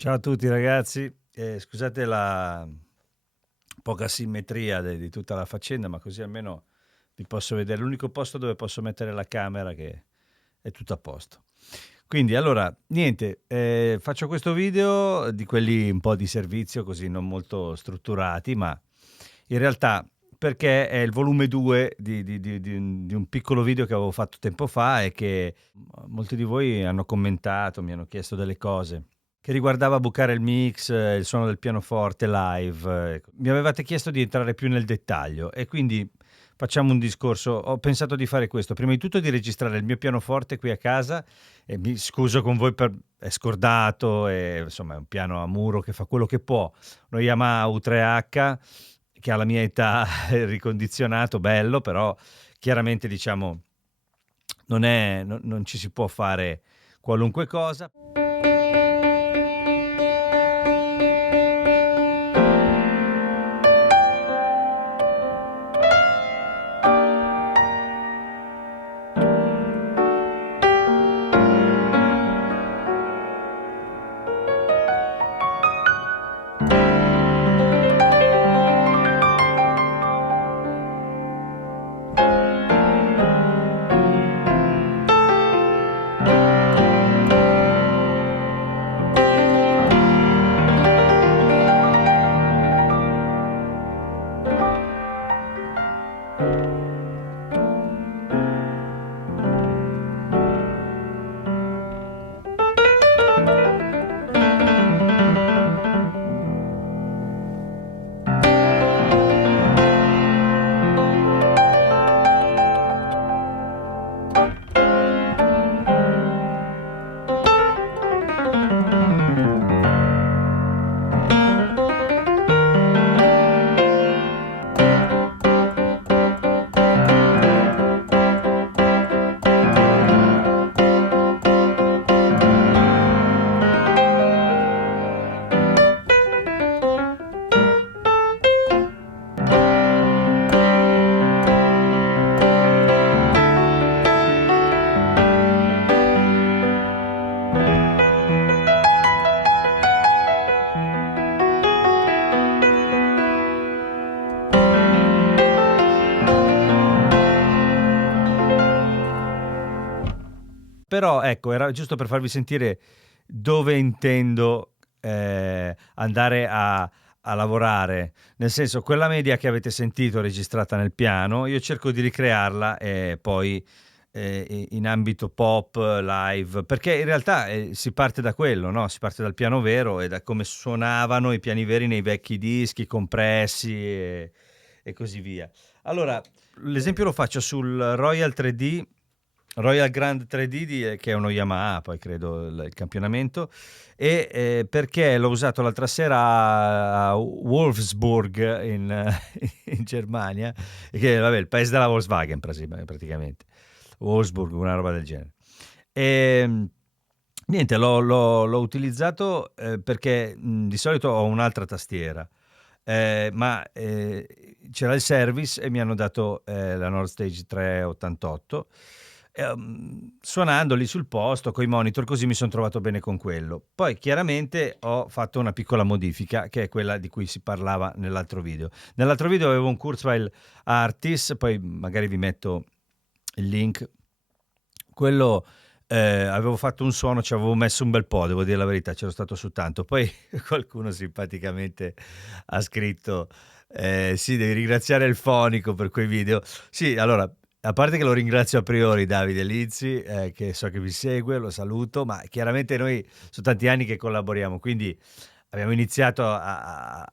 Ciao a tutti ragazzi, scusate la poca simmetria di tutta la faccenda, ma così almeno vi posso vedere. L'unico posto dove posso mettere la camera che è tutto a posto. Quindi allora, niente, faccio questo video di quelli un po' di servizio, così non molto strutturati, ma in realtà perché è il volume 2 di un piccolo video che avevo fatto tempo fa e che molti di voi hanno commentato, mi hanno chiesto delle cose che riguardava bucare il mix, il suono del pianoforte live. Mi avevate chiesto di entrare più nel dettaglio e quindi facciamo un discorso. Ho pensato di fare questo. Prima di tutto di registrare il mio pianoforte qui a casa e mi scuso con voi per è scordato e insomma è un piano a muro che fa quello che può. Uno Yamaha U3H che alla mia età è ricondizionato, bello, però chiaramente diciamo non ci si può fare qualunque cosa. Però ecco, era giusto per farvi sentire dove intendo andare a lavorare. Nel senso, quella media che avete sentito registrata nel piano, io cerco di ricrearla poi in ambito pop, live, perché in realtà si parte da quello, no? Si parte dal piano vero e da come suonavano i piani veri nei vecchi dischi compressi e così via. Allora, l'esempio lo faccio sul Royal 3D, Royal Grand 3D, che è uno Yamaha, poi credo il campionamento, e perché l'ho usato l'altra sera a Wolfsburg in Germania, che vabbè, il paese della Volkswagen praticamente, Wolfsburg, una roba del genere. E niente, l'ho utilizzato perché di solito ho un'altra tastiera. Ma c'era il service e mi hanno dato la Nord Stage 388. Suonando lì sul posto coi monitor, così mi sono trovato bene con quello. Poi chiaramente ho fatto una piccola modifica che è quella di cui si parlava nell'altro video. Nell'altro video avevo un Kurzweil Artis, poi magari vi metto il link. Quello avevo fatto un suono, ci avevo messo un bel po', devo dire la verità, c'ero stato su tanto. Poi qualcuno simpaticamente ha scritto: sì, devi ringraziare il fonico per quei video. Sì, allora, a parte che lo ringrazio a priori Davide Lizzi, che so che vi segue, lo saluto, ma chiaramente noi sono tanti anni che collaboriamo, quindi abbiamo iniziato a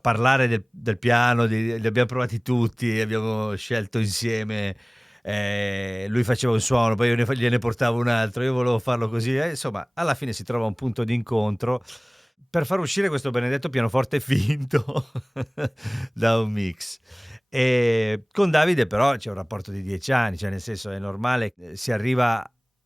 parlare del piano, li abbiamo provati tutti, abbiamo scelto insieme. Lui faceva un suono, poi io gliene portavo un altro, io volevo farlo così, insomma, alla fine si trova un punto di incontro per far uscire questo benedetto pianoforte finto da un mix. E con Davide però c'è un rapporto di 10 anni, cioè nel senso è normale, si arriva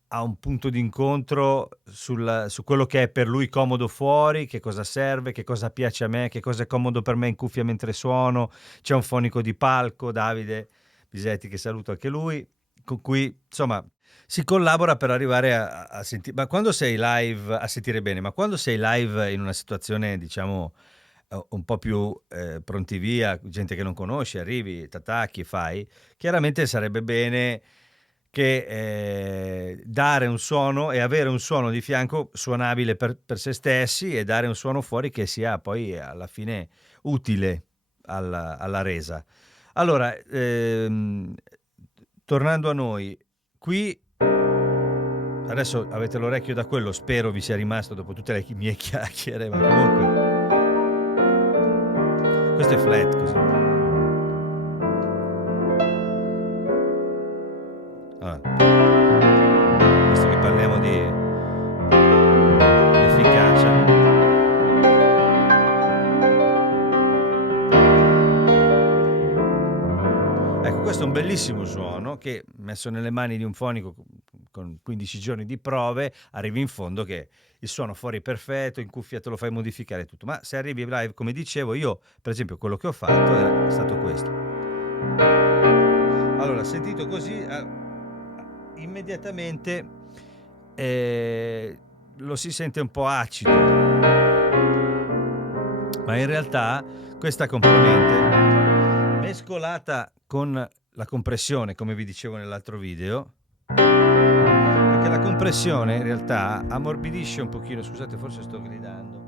a un punto di incontro su quello che è per lui comodo fuori, che cosa serve, che cosa piace a me, che cosa è comodo per me in cuffia mentre suono. C'è un fonico di palco, Davide Pisetti, che saluto anche lui, con cui insomma Si collabora per arrivare a sentire, ma quando sei live a sentire bene, ma quando sei live in una situazione, diciamo, un po' più pronti via, gente che non conosci, arrivi, t'attacchi, fai, chiaramente sarebbe bene che dare un suono e avere un suono di fianco suonabile per se stessi e dare un suono fuori che sia poi alla fine utile alla resa. Allora, tornando a noi, qui adesso avete l'orecchio da quello, spero vi sia rimasto dopo tutte le mie chiacchiere, ma comunque questo è flat così. Visto che parliamo di efficacia, ecco, questo è un bellissimo suono che, messo nelle mani di un fonico con 15 giorni di prove, arrivi in fondo che il suono fuori è perfetto, in cuffia te lo fai modificare tutto. Ma se arrivi live, come dicevo, io per esempio quello che ho fatto è stato questo. Allora, sentito così, immediatamente lo si sente un po' acido, ma in realtà questa componente mescolata con la compressione, come vi dicevo nell'altro video, perché la compressione in realtà ammorbidisce un pochino, scusate, forse sto gridando,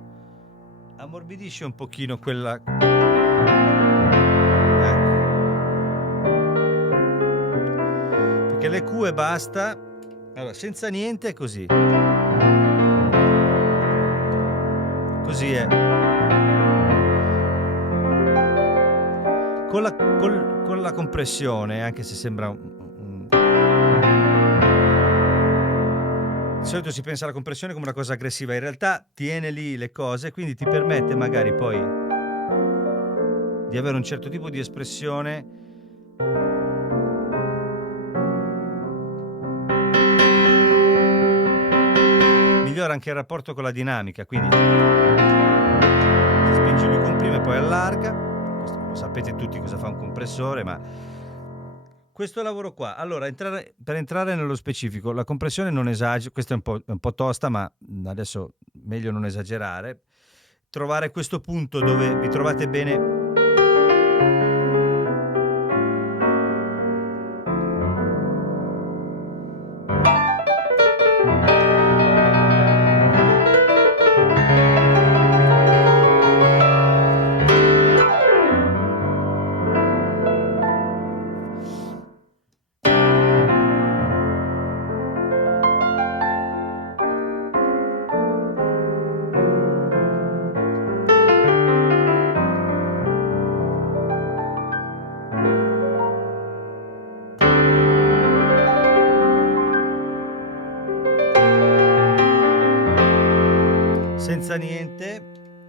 ammorbidisce un pochino quella, ecco, perché l'EQ e basta. Allora, senza niente è così è. Con la compressione, anche se sembra di solito si pensa alla compressione come una cosa aggressiva, in realtà tiene lì le cose, quindi ti permette magari poi di avere un certo tipo di espressione migliora anche il rapporto con la dinamica, quindi spingi lui comprime e poi allarga. Questo lo sapete tutti cosa fa un compressore, ma questo lavoro qua, allora, per entrare nello specifico, la compressione non esagera, questa è un po' tosta, ma adesso meglio non esagerare. Trovare questo punto dove vi trovate bene.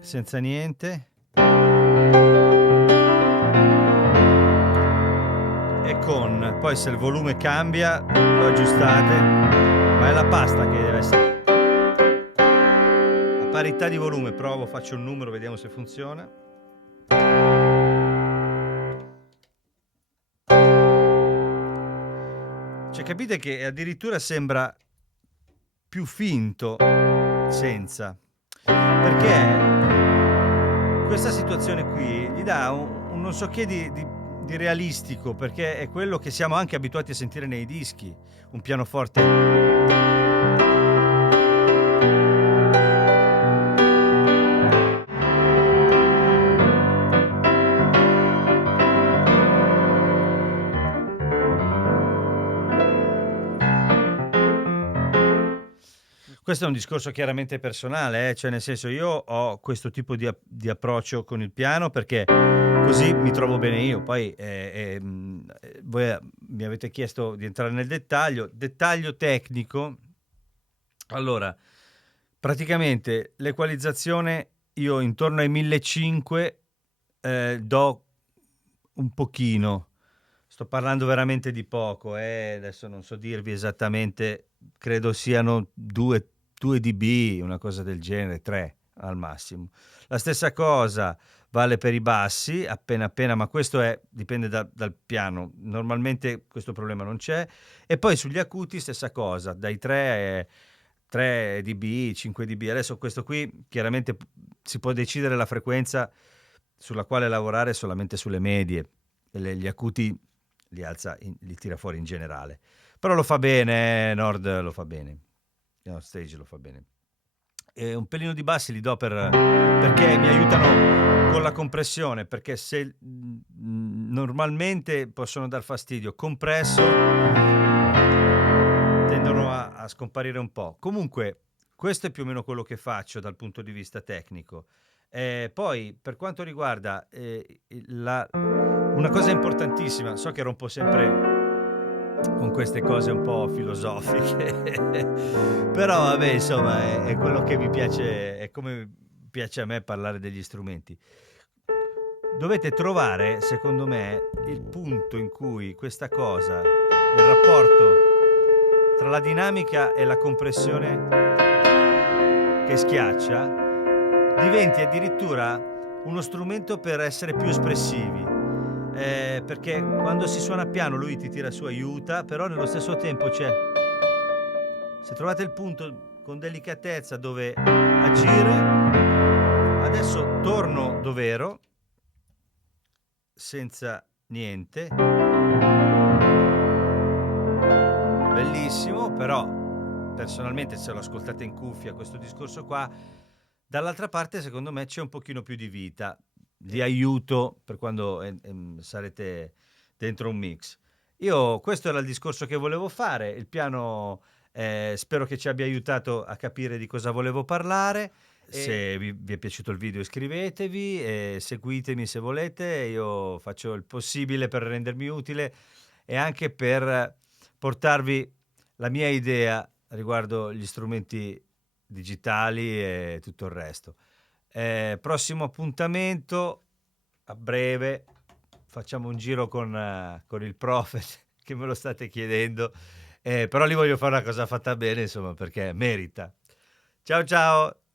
Senza niente e con, poi se il volume cambia lo aggiustate, ma è la pasta che deve essere a parità di volume. Provo, faccio un numero, vediamo se funziona. Cioè, capite che addirittura sembra più finto senza, perché questa situazione qui gli dà un non so che di realistico, perché è quello che siamo anche abituati a sentire nei dischi, un pianoforte. Questo è un discorso chiaramente personale, cioè nel senso, io ho questo tipo di approccio con il piano perché così mi trovo bene io. Poi voi mi avete chiesto di entrare nel dettaglio tecnico. Allora, praticamente l'equalizzazione io intorno ai 1500 do un pochino. Sto parlando veramente di poco, adesso non so dirvi esattamente, credo siano 2 dB, una cosa del genere, 3. al massimo. La stessa cosa vale per i bassi, appena, ma questo dipende dal piano. Normalmente questo problema non c'è. E poi sugli acuti stessa cosa, dai 3 dB, 5 dB. Adesso questo qui chiaramente si può decidere la frequenza sulla quale lavorare solamente sulle medie. Gli acuti li alza, li tira fuori in generale. Però lo fa bene, Nord lo fa bene. Nord Stage lo fa bene. E un pelino di bassi li do perché mi aiutano con la compressione, perché se normalmente possono dar fastidio, compresso tendono a scomparire un po'. Comunque questo è più o meno quello che faccio dal punto di vista tecnico. Poi per quanto riguarda una cosa importantissima, so che rompo sempre con queste cose un po' filosofiche, però vabbè, insomma, è quello che mi piace, è come piace a me parlare degli strumenti. Dovete trovare, secondo me, il punto in cui questa cosa, il rapporto tra la dinamica e la compressione che schiaccia, diventi addirittura uno strumento per essere più espressivi. Perché quando si suona piano lui ti tira su, aiuta, però nello stesso tempo c'è, se trovate il punto con delicatezza dove agire. Adesso torno dov'ero, senza niente, bellissimo. Però personalmente, se lo ascoltate in cuffia questo discorso qua, dall'altra parte secondo me c'è un pochino più di vita, di aiuto per quando sarete dentro un mix. Questo era il discorso che volevo fare. Il piano, spero che ci abbia aiutato a capire di cosa volevo parlare. Se vi è piaciuto il video iscrivetevi e seguitemi se volete. Io faccio il possibile per rendermi utile e anche per portarvi la mia idea riguardo gli strumenti digitali e tutto il resto. Prossimo appuntamento a breve, facciamo un giro con il Prophet che me lo state chiedendo, però lì voglio fare una cosa fatta bene, insomma, perché merita. Ciao ciao.